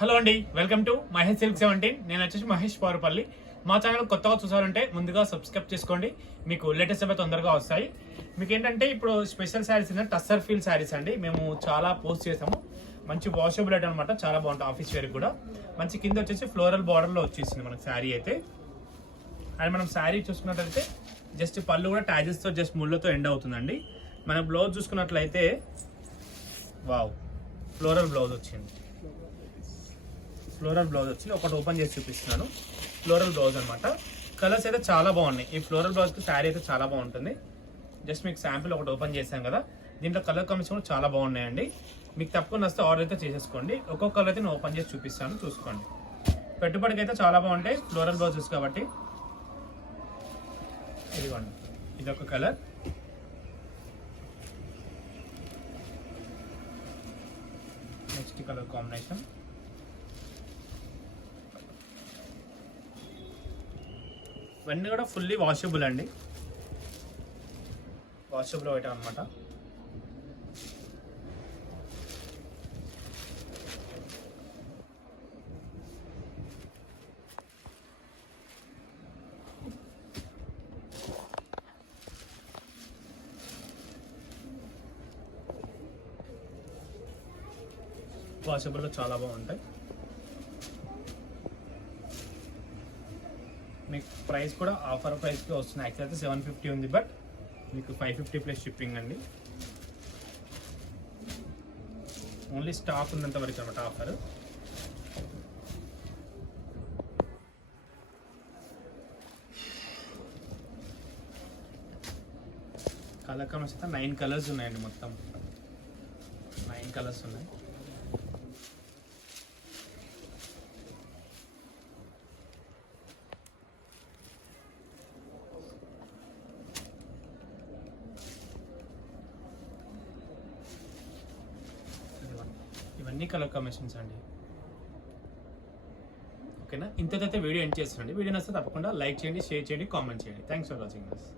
Hello అండి, welcome to Mahesh silk 17. నేను వచ్చేసి మహేష్ పారుపల్లి. మా ఛానల్ కొత్తగా చూసారంటే ముందుగా సబ్స్క్రైబ్ చేసుకోండి, మీకు లేటెస్ట్ అవి తొందరగా వస్తాయి. మీకు ఏంటంటే ఇప్పుడు స్పెషల్ శారీస్ టస్సర్ ఫీల్ శారీస్ అండి. మేము చాలా పోస్ట్ చేసాము, మంచి వాషబుల్ ఐటమ్ అనమాట, చాలా బాగుంటుంది. ఆఫీస్ వేర్ కూడా మంచి కింద వచ్చేసి ఫ్లోరల్ బార్డర్లో వచ్చేసింది మనకు శారీ అయితే. అండ్ మనం శారీ చూసుకున్నట్లయితే జస్ట్ పళ్ళు కూడా ట్యాజెస్తో జస్ట్ ముళ్ళతో ఎండ్ అవుతుందండి. మనం బ్లౌజ్ చూసుకున్నట్లయితే వావ్, ఫ్లోరల్ బ్లౌజ్ వచ్చింది. ఫ్లోరల్ బ్లౌజ్ వచ్చి ఒకటి ఓపెన్ చేసి చూపిస్తున్నాను. ఫ్లోరల్ బ్లౌజ్ అనమాట. కలర్స్ అయితే చాలా బాగున్నాయి. ఈ ఫ్లోరల్ బ్లౌజ్కి శారీ అయితే చాలా బాగుంటుంది. జస్ట్ మీకు శాంపిల్ ఒకటి ఓపెన్ చేశాం కదా, దీంట్లో కలర్ కాంబినేషన్ కూడా చాలా బాగున్నాయండి. మీకు తప్పకుండా వస్తే ఆర్డర్ అయితే చేసేసుకోండి. ఒక్కొక్క కలర్ అయితే నేను ఓపెన్ చేసి చూపిస్తాను, చూసుకోండి. పెట్టుబడికి అయితే చాలా బాగుంటాయి ఫ్లోరల్ బ్లౌజెస్ కాబట్టి. ఇదిగోండి, ఇది ఒక కలర్. Next colour combination. ఇవన్నీ కూడా ఫుల్లీ వాషబుల్ అండి, వాషబుల్ ఐటమ్ అనమాట. వాషబుల్లో చాలా బాగుంటాయి. మీకు ప్రైస్ కూడా ఆఫర్ ప్రైస్కి వస్తుంది. యాక్చువల్ అయితే 750 ఉంది, బట్ మీకు 550 ప్లస్ షిప్పింగ్ అండి. ఓన్లీ స్టాక్ ఉన్నంత వరకు అనమాట ఆఫర్. కలర్ కాంబినేషన్ అయితే 9 కలర్స్ ఉన్నాయండి. మొత్తం 9 కలర్స్ ఉన్నాయి. ఇవన్నీ కలర్ కాంబినేషన్స్ అండి. ఓకేనా, ఇంతకైతే వీడియో ఎండ్ చేస్తానండి. వీడియో నచ్చితే తప్పకుండా లైక్ చేయండి, షేర్ చేయండి, కామెంట్ చేయండి. Thanks for watching this.